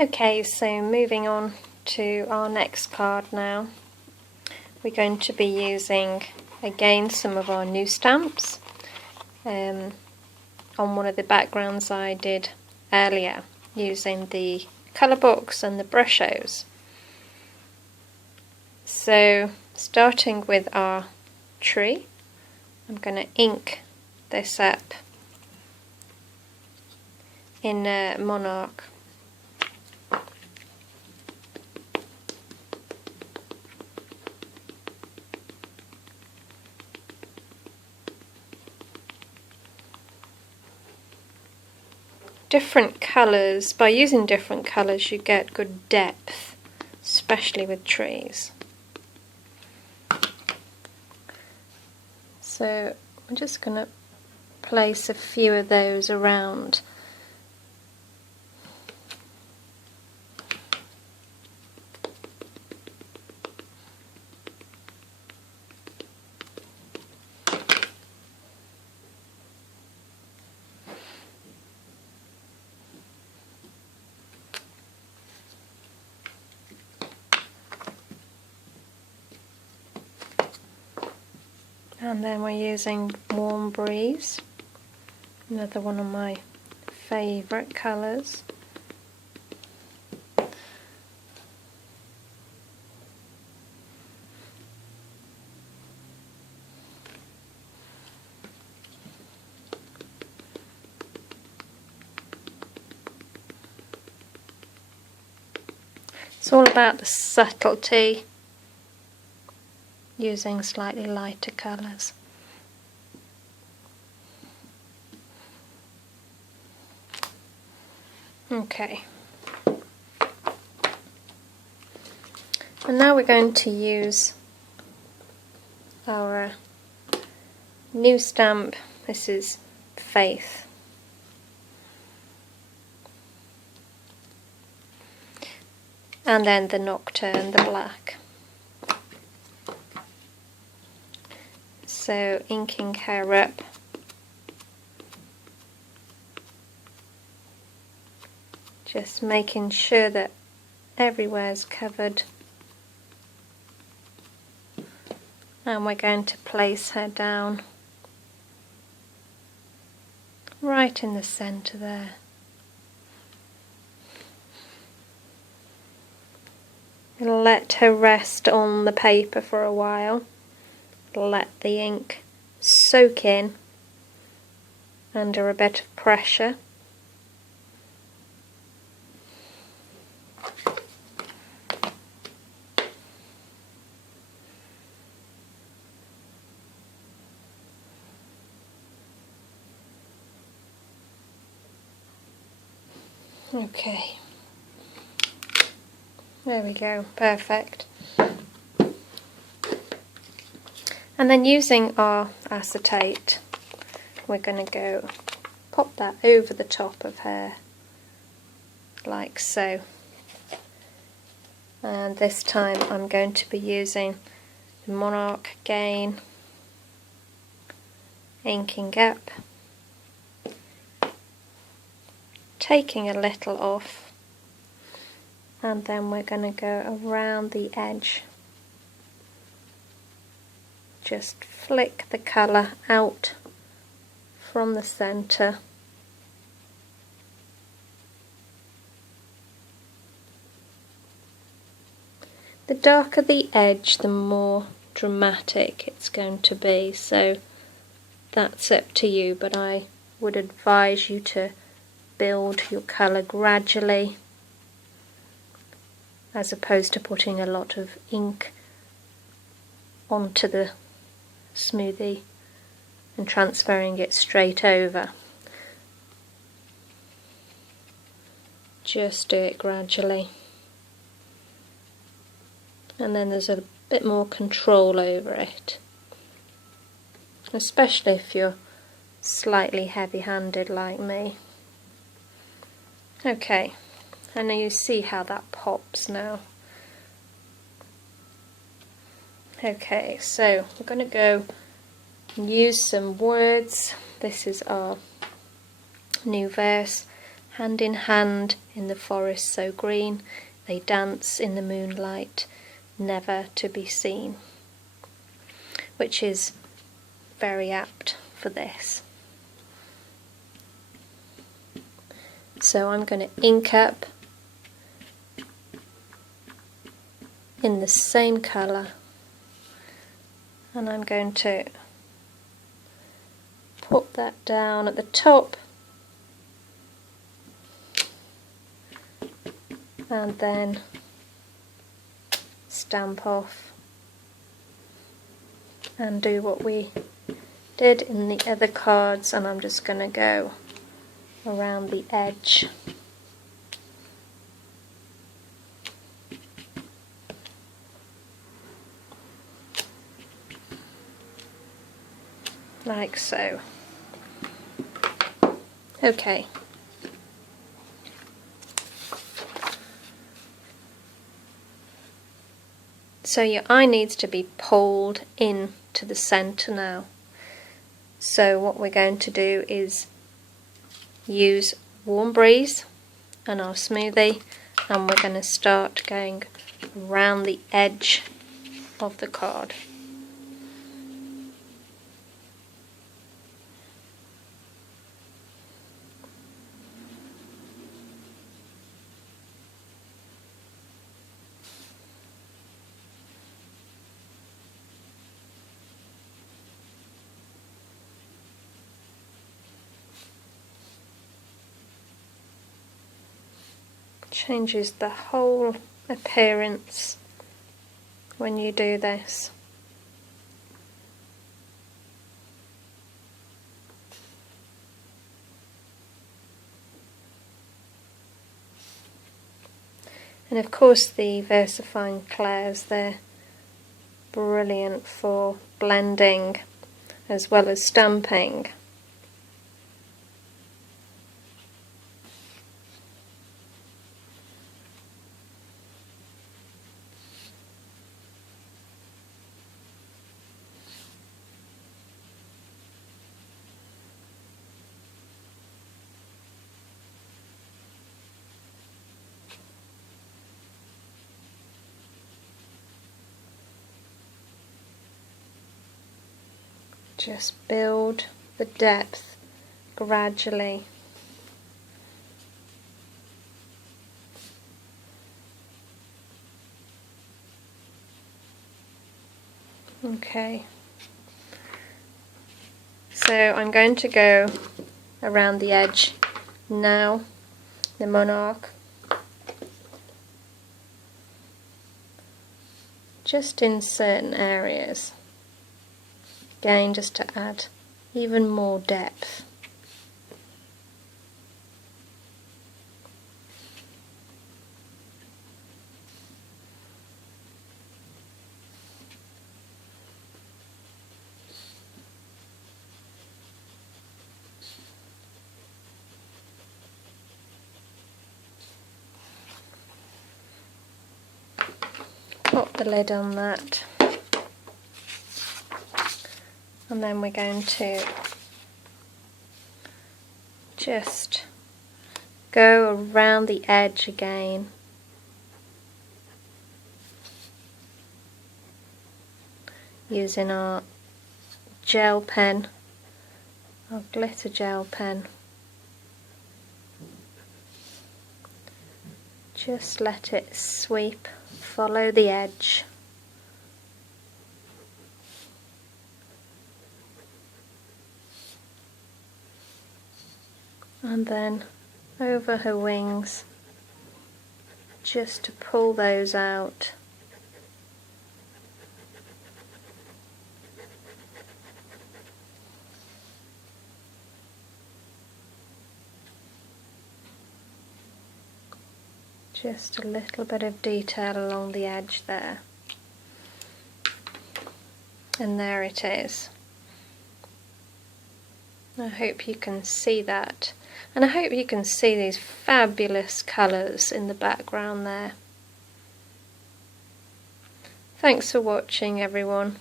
Okay, so moving on to our next card now. We're going to be using again some of our new stamps on one of the backgrounds I did earlier using the colour books and the brushos. So starting with our tree, I'm going to ink this up in Monarch. Different colours, by using different colours you get good depth, especially with trees. So I'm just going to place a few of those around. And then we're using Warm Breeze, another one of my favourite colours. It's all about the subtlety, using slightly lighter colours. Okay. And now we're going to use our new stamp. This is Faith. And then the Nocturne, the black. So inking her up. Just making sure that everywhere's covered. And we're going to place her down right in the centre there. And let her rest on the paper for a while. Let the ink soak in under a bit of pressure. Okay, there we go, perfect. And then using our acetate, we're going to go pop that over the top of her, like so. And this time I'm going to be using the Monarch again, inking up, taking a little off, and then we're going to go around the edge. Just flick the colour out from the centre. The darker the edge, the more dramatic it's going to be, so that's up to you, but I would advise you to build your colour gradually as opposed to putting a lot of ink onto the smoothie and transferring it straight over. Just do it gradually, and then there's a bit more control over it, especially if you're slightly heavy-handed like me. Okay, and now you see how that pops now. Okay, so we're going to go and use some words. This is our new verse, hand in hand in the forest so green, they dance in the moonlight, never to be seen, which is very apt for this. So I'm going to ink up in the same colour, and I'm going to put that down at the top and then stamp off and do what we did in the other cards, and I'm just going to go around the edge. Like so. Okay. So your eye needs to be pulled in to the centre now. So what we're going to do is use Warm Breeze and our smoothie, and we're going to start going around the edge of the card. Changes the whole appearance when you do this. And of course the VersaFine clairs, they're brilliant for blending as well as stamping. Just build the depth gradually. Okay, so I'm going to go around the edge now, the monarch, just in certain areas. Again, just to add even more depth. Pop the lid on that. And then we're going to just go around the edge again. Using our gel pen, our glitter gel pen. Just let it sweep, follow the edge. And then over her wings, just to pull those out. Just a little bit of detail along the edge there. And there it is. I hope you can see that. And I hope you can see these fabulous colours in the background there. Thanks for watching, everyone.